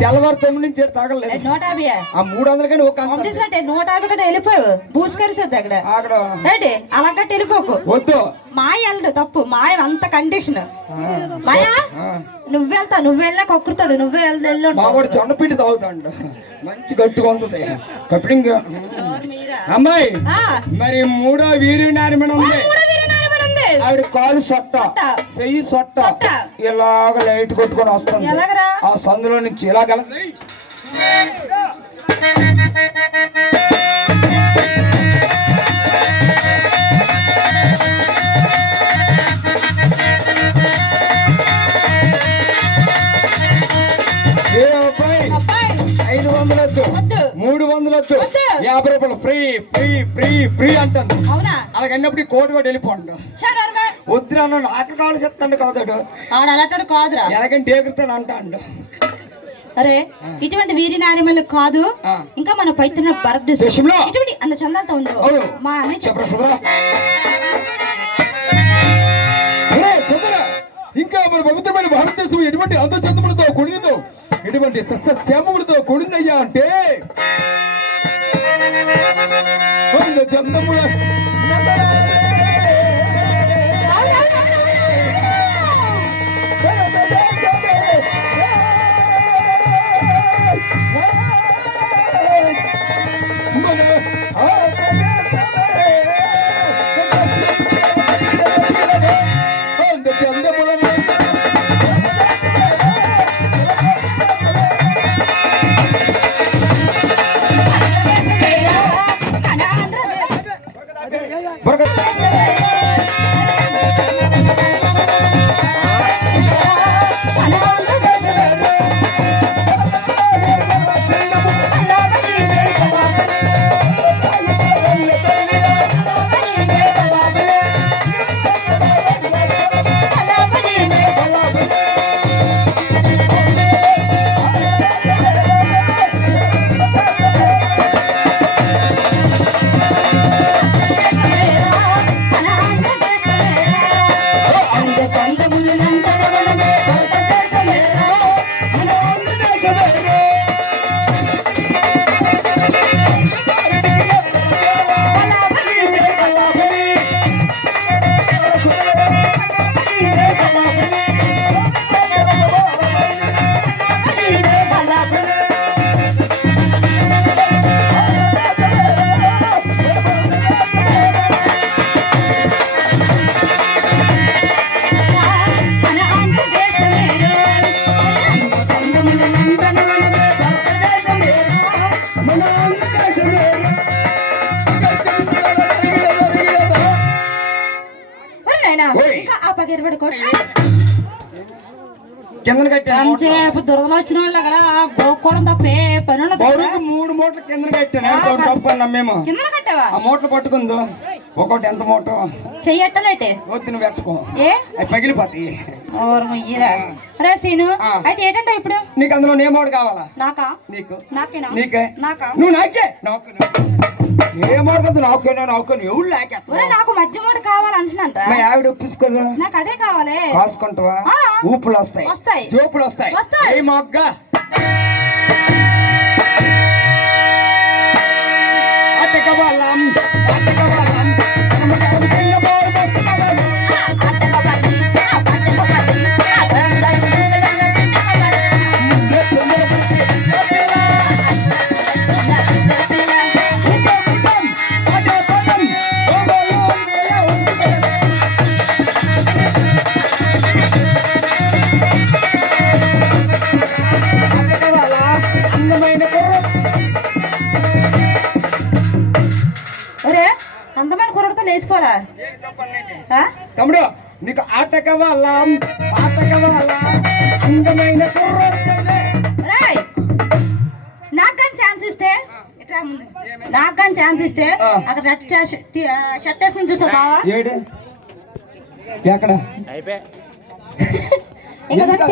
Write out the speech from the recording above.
తెల్లవారు తొమ్మిది నుంచి తాగలేదు. నూట యాభై ఆ మూడు వందల కానీ ఒక పంపిస్తుంటే నూట యాభై కట్ట వెళ్ళిపోయావు. బూసుకరిసేద్ది అక్కడ. అక్కడ. ఏంటి? అలా కట్టి వెళ్ళిపోకు. వద్దు. మాయ వెళ్ళడు తప్పు. మాయ అంత కండిషన్ మాయా. నువ్వు వెళ్తావు నువ్వు వెళ్ళా కొక్కుతాడు నువ్వే వెళ్తా వెళ్ళు మా వాడు జొన్న పిండి తాగుతాడు. మంచి గట్టిగా ఉంటుంది. కప్పింగ్ అమ్మాయి మరి మూడో వీరి వీరనారాయణ ఉంది. ఆవిడ కాలు సొట్ట. చెయ్యి సొట్ట. ఇలాగ లైట్ కొట్టుకొని ఎలాగరా? ఆ సందులో నుంచి ఇలాగ అబ్బాయి ఐదు వందలు వద్దు. మూడు వందలు వద్దు. యాభై రూపాయలు ఫ్రీ ఫ్రీ ఫ్రీ ఫ్రీ అంటుంది అవునా? అలాగన్నప్పుడు కోటి కూడా వెళ్ళిపోండు. వద్దురా నన్ను కావాలి చెప్తాడు కాదాడు ఆడు కాదురా. ఎలాగంటే ఎగురుతాను అంటాడు. అరే ఇటువంటి వీరి నారిమల్లు కాదు. ఇంకా మన పైతున్న భారతదేశం. దేశంలో? ఇటువంటి అన్న చందాలతో ఉందో. మా అన్నయ్య చెప్ప. చెప్పరా ఇంకా మన పవిత్రమైన భారతదేశం ఎటువంటి అందచందములతో కూడినదో ఎటువంటి సస్యశ్యామములతో కూడినయ్యా అంటే చందముల ఇరవై కోట్లు కిందన కట్టాను దురదలు వచ్చిన వాళ్ళు అక్కడ గోక్కోవడం తప్పే పని కదా. మూడు మూటలు కింద కట్టాను. మేము కిందన కట్టావా? ఆ మూటలు పట్టుకుందో. ఒకటి ఎంత మూట? చెయ్యట్టలేటే వద్దు నువ్వు పెట్టుకో ఏ? అవి పగిలిపోతాయి. రే సీను. అయితే ఏంటంటే ఇప్పుడు? నీకు అందులో నేమోడు కావాలా? నాకా? నీకు. నాకేనా? నీకే. నాకా? నువ్వు నాకే? నాకు. ఏమాడుతుంది నాకేనా నాకేనా ఎవరు నాకు. మధ్య మూడు కావాలంటున్నాను మా ఆవిడ ఒప్పించుకోదా? నాకు అదే కావాలి. కాసుకుంటావా. ఊపులు వస్తాయి వస్తాయి. జోపులు వస్తాయి వస్తాయి. ఏ మొగ్గ అట్టక వాళ్ళం ఒరే అందమైన కుర్రతో లేచిపోరా? తమ్ముడు నీకు ఆట కావాలా పాట కావాలా అందమైన కుర్రోడు ఒరేయ్, నాకు కానీ ఛాన్స్ ఇస్తే? ఇట్రా ముందు. నాకు కానీ ఛాన్స్ ఇస్తే. అక్కడ రెడ్ షర్ట్ వేసుకుని చూసా బావా? ఏడు? ఎక్కడ? ఇంకా దానికి